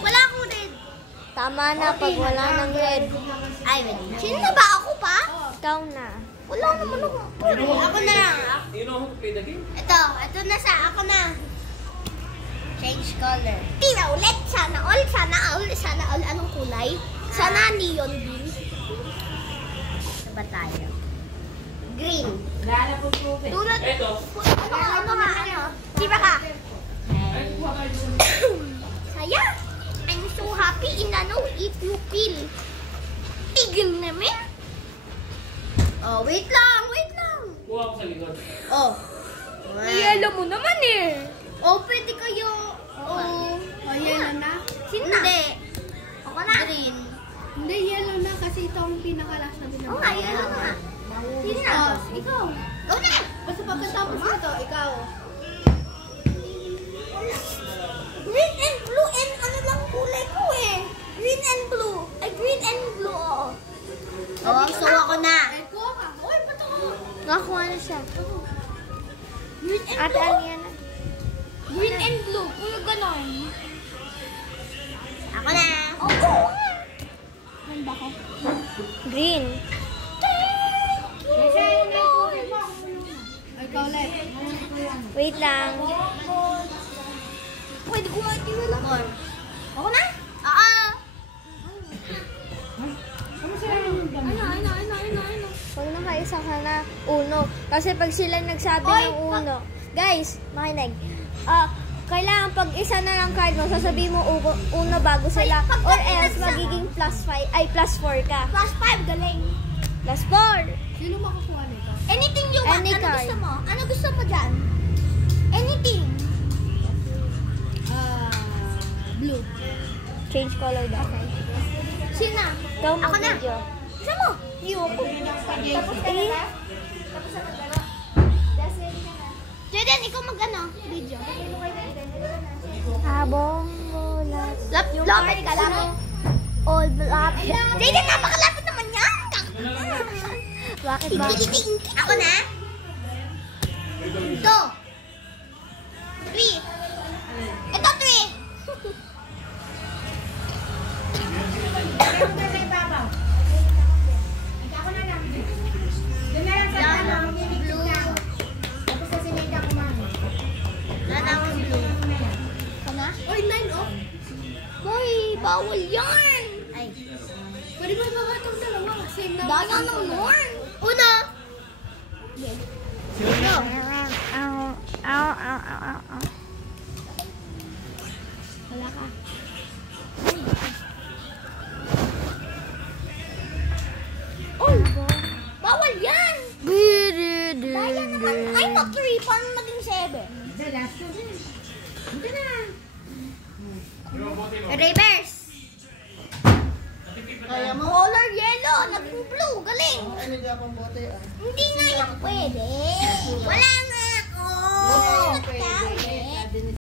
Wala akong red. Tama na pag wala ng red. Ay, sino na ba? Ako pa? Ikaw na. Wala naman ako. Ako na lang. You know how to play the game? Ito na sa ako na. Change color. Tira ulit. Sana all. Anong kulay? Sana neon green. Ano ba tayo? Green. Tulad. Ito. Ano? Tira ka. Saya. I'm so happy in know if you feel. Tigil namin. Oh, wait lang. Kuha ko sa likod. Oh. Yellow mo naman eh. Oh, pwede kayo. Oh, yellow na? Sino na? Hindi. Ako na. Green. Hindi, yellow na kasi ito ang pinakalas na din. Oo nga, yellow na. Sino na? Ikaw. Go na! Basta pagkatapos nito, ikaw. Green and blue and ano lang kulay ko eh. Green and blue. Ay, green and blue, oo. Oh, so ako na. Eh, kuha ka. Uy, ba't ako? Nakakuha na siya. Green and Ate, blue. ano yan? Green and blue. Kuya ganon. Ako na. Oo. Ganda ko. Green. Ay, ikaw ulit. Wait lang. Pwede ko nga tinala. Ako na? Oo. Ano? Huwag na kaisa ka na uno. Kasi pag sila nagsabi Oy, ng uno. Guys, makinig. Kailangan pag isa na lang card mo, sasabihin mo uno bago sila. Pag Or kami else nagsama. magiging plus 4 ka. Plus 5, galing. Plus 4. Sino makakuha nito? Anything you want. Any Ano card. gusto mo? Ano gusto mo dyan? Anything. Blue. Change color daw. Sino? Ikaw Ako na. mag-video. Gusto mo? Ayoko. Tapos ka na ba? Tapos na maglaro. Jordan, ikaw mag-ano? Video. Habong bulas. Lapit ka lang. All lapit. Jordan, napakalapit naman yan. Bakit ba? Ako na? 2. 3. Ito 3. Uy, 9 off. Boy, bawal yan. Ay, Pwede ba ibaba itong dalawa? Same na. daya ng Norn. Una. Ow, ow, ow, ow, ow. Wala ka. Uy, bawal yan. Daya naman. Ay, no, 3. Paano naging 7? Reverse. Kaya mo? Color yellow, naging blue. Galing. Ano dyan akong bote? Hindi nga yan pwede. Wala nga ako. Oo, Ba't pwede. ka?